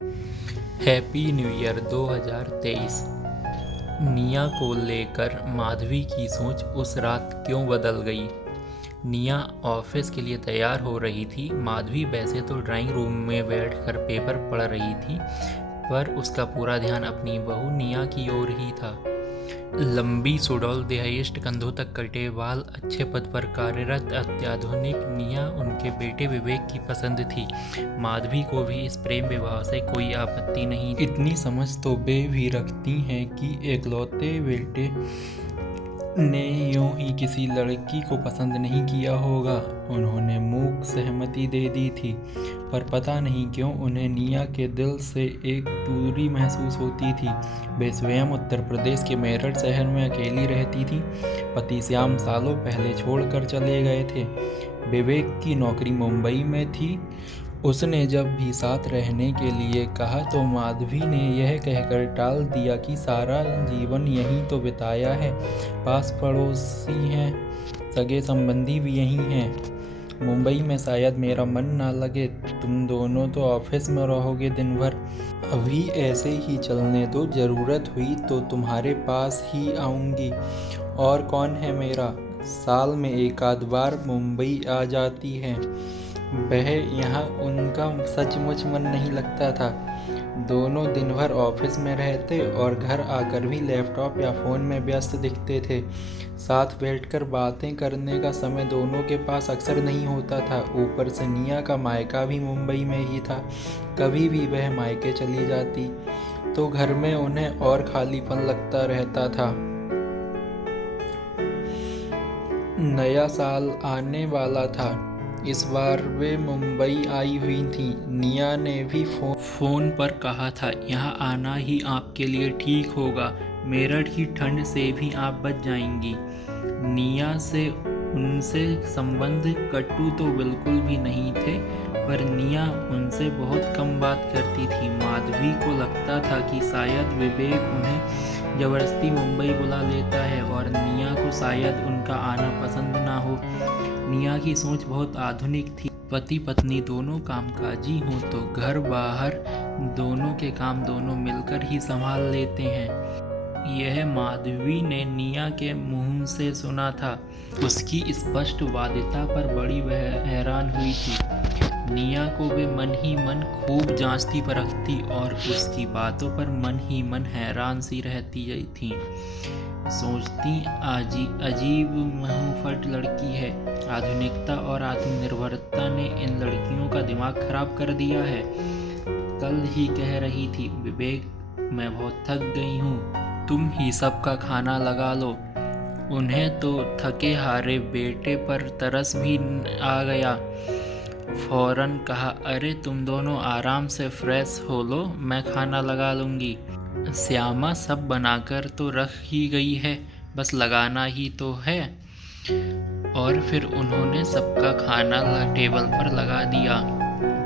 Happy new year 2023। निया को लेकर माधवी की सोच उस रात क्यों बदल गई। निया ऑफिस के लिए तैयार हो रही थी। माधवी वैसे तो ड्राइंग रूम में बैठकर पेपर पढ़ रही थी, पर उसका पूरा ध्यान अपनी बहू निया की ओर ही था। लंबी सुडौल देहयष्ट, कंधों तक कटे बाल, अच्छे पद पर कार्यरत अत्याधुनिक निया उनके बेटे विवेक की पसंद थी। माधवी को भी इस प्रेम विवाह से कोई आपत्ति नहीं। इतनी समझ तो वे भी रखती हैं कि एकलौते बेटे ने यूं ही किसी लड़की को पसंद नहीं किया होगा। उन्होंने मूक सहमति दे दी थी, पर पता नहीं क्यों उन्हें निया के दिल से एक दूरी महसूस होती थी। वे स्वयं उत्तर प्रदेश के मेरठ शहर में अकेली रहती थी। पति श्याम सालों पहले छोड़कर चले गए थे। विवेक की नौकरी मुंबई में थी। उसने जब भी साथ रहने के लिए कहा तो माधवी ने यह कहकर टाल दिया कि सारा जीवन यहीं तो बिताया है, पास पड़ोसी हैं, सगे संबंधी भी यहीं हैं। मुंबई में शायद मेरा मन ना लगे। तुम दोनों तो ऑफिस में रहोगे दिन भर। अभी ऐसे ही चलने दो, ज़रूरत हुई तो तुम्हारे पास ही आऊँगी। और कौन है मेरा, साल में एक आध बार मुंबई आ जाती है। वह यहाँ उनका सचमुच मन नहीं लगता था। दोनों दिन भर ऑफिस में रहते और घर आकर भी लैपटॉप या फ़ोन में व्यस्त दिखते थे। साथ बैठकर बातें करने का समय दोनों के पास अक्सर नहीं होता था। ऊपर से निया का मायका भी मुंबई में ही था। कभी भी वह मायके चली जाती तो घर में उन्हें और खालीपन लगता रहता था। नया साल आने वाला था। इस बार वे मुंबई आई हुई थी। निया ने भी फ़ोन पर कहा था, यहाँ आना ही आपके लिए ठीक होगा। मेरठ की ठंड से भी आप बच जाएंगी। निया से उनसे संबंध कटु तो बिल्कुल भी नहीं थे, पर निया उनसे बहुत कम बात करती थी। माधवी को लगता था कि शायद विवेक उन्हें ज़बरदस्ती मुंबई बुला लेता है और निया को शायद उनका आना पसंद ना हो। निया की सोच बहुत आधुनिक थी। पति पत्नी दोनों कामकाजी हों तो घर बाहर दोनों के काम दोनों मिलकर ही संभाल लेते हैं। यह माधवी ने निया के मुंह से सुना था। उसकी स्पष्ट वादिता पर बड़ी हैरान हुई थी। निया को वे मन ही मन खूब जांचती परखती और उसकी बातों पर मन ही मन हैरान सी रहती थी। सोचती अजीब मुंहफट लड़की है। आधुनिकता और आत्मनिर्भरता ने इन लड़कियों का दिमाग खराब कर दिया है। कल ही कह रही थी, विवेक मैं बहुत थक गई हूँ, तुम ही सबका खाना लगा लो। उन्हें तो थके हारे बेटे पर तरस भी आ गया। फौरन कहा, अरे तुम दोनों आराम से फ्रेश हो लो, मैं खाना लगा लूँगी। श्यामा सब बनाकर तो रख ही गई है, बस लगाना ही तो है। और फिर उन्होंने सबका खाना टेबल पर लगा दिया।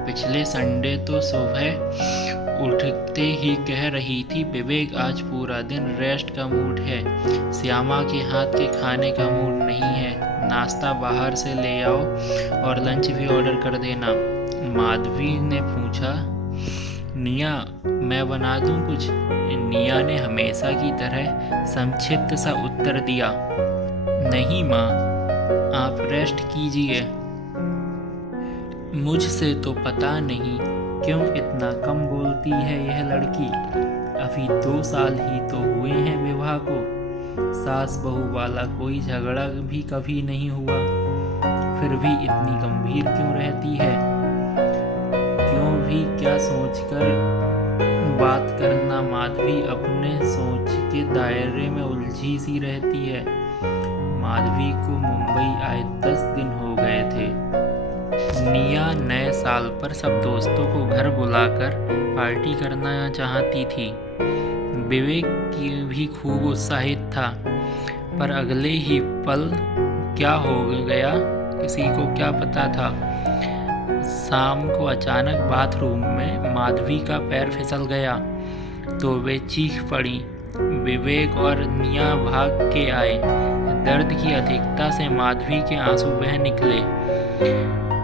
पिछले संडे तो सुबह उठते ही कह रही थी, विवेक आज पूरा दिन रेस्ट का मूड है, श्यामा के हाथ के खाने का मूड नहीं है। नाश्ता बाहर से ले आओ और लंच भी ऑर्डर कर देना। माधवी ने पूछा, निया मैं बना दूं कुछ? निया ने हमेशा की तरह संक्षिप्त सा उत्तर दिया, नहीं माँ, आप रेस्ट कीजिए। मुझसे तो पता नहीं क्यों इतना कम बोलती है यह लड़की। अभी 2 साल ही तो हुए हैं विवाह को। सास बहू वाला कोई झगड़ा भी कभी नहीं हुआ, फिर भी इतनी गंभीर क्यों रहती है? क्यों भी क्या सोचकर बात करना। माधवी अपने सोच के दायरे में उलझी सी रहती है। माधवी को मुंबई आए 10 दिन हो गए थे। निया नए साल पर सब दोस्तों को घर बुलाकर पार्टी करना चाहती थी। विवेक भी खूब उत्साहित था, पर अगले ही पल क्या हो गया किसी को क्या पता था। शाम को अचानक बाथरूम में माधवी का पैर फिसल गया तो वे चीख पड़ी। विवेक और निया भाग के आए। दर्द की अधिकता से माधवी के आंसू बह निकले।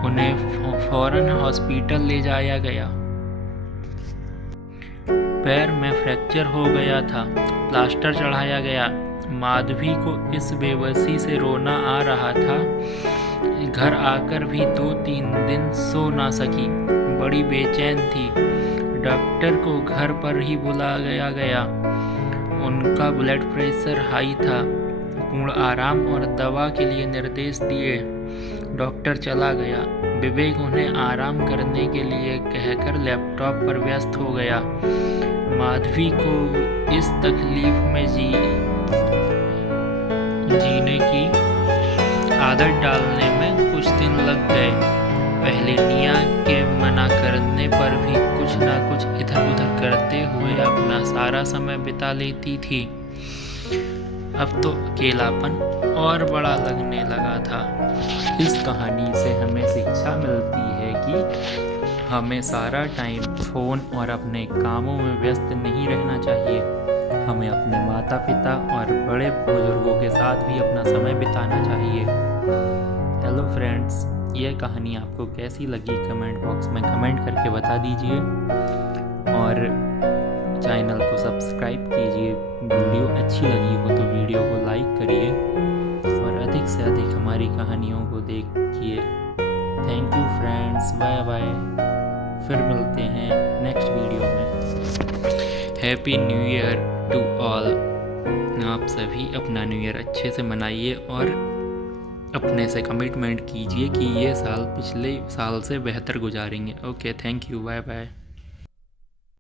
उन्हें फौरन हॉस्पिटल ले जाया गया। पैर में फ्रैक्चर हो गया था, प्लास्टर चढ़ाया गया। माधवी को इस बेबसी से रोना आ रहा था। घर आकर भी 2-3 दिन सो ना सकी, बड़ी बेचैन थी। डॉक्टर को घर पर ही बुलाया गया। उनका ब्लड प्रेशर हाई था। पूर्ण आराम और दवा के लिए निर्देश दिए। डॉक्टर चला गया। विवेक उन्हें आराम करने के लिए कहकर लैपटॉप पर व्यस्त हो गया। माधवी को इस तकलीफ में जीने की आदत डालने में कुछ दिन लग गए। पहले निया के मना करने पर भी कुछ ना कुछ इधर उधर करते हुए अपना सारा समय बिता लेती थी। अब तो अकेलापन और बड़ा लगने लगा था। इस कहानी से हमें शिक्षा मिलती है कि हमें सारा टाइम फ़ोन और अपने कामों में व्यस्त नहीं रहना चाहिए। हमें अपने माता पिता और बड़े बुजुर्गों के साथ भी अपना समय बिताना चाहिए। हेलो फ्रेंड्स, यह कहानी आपको कैसी लगी कमेंट बॉक्स में कमेंट करके बता दीजिए और चैनल को सब्सक्राइब कीजिए। वीडियो अच्छी लगी हो तो वीडियो को लाइक करिए और अधिक से अधिक हमारी कहानियों को देखिए। Thank you friends, bye bye. फिर मिलते हैं नेक्स्ट वीडियो में। Happy new year to all. आप सभी अपना न्यू ईयर अच्छे से मनाइए और अपने से कमिटमेंट कीजिए कि ये साल पिछले साल से बेहतर गुजारेंगे। Okay, thank you, bye bye.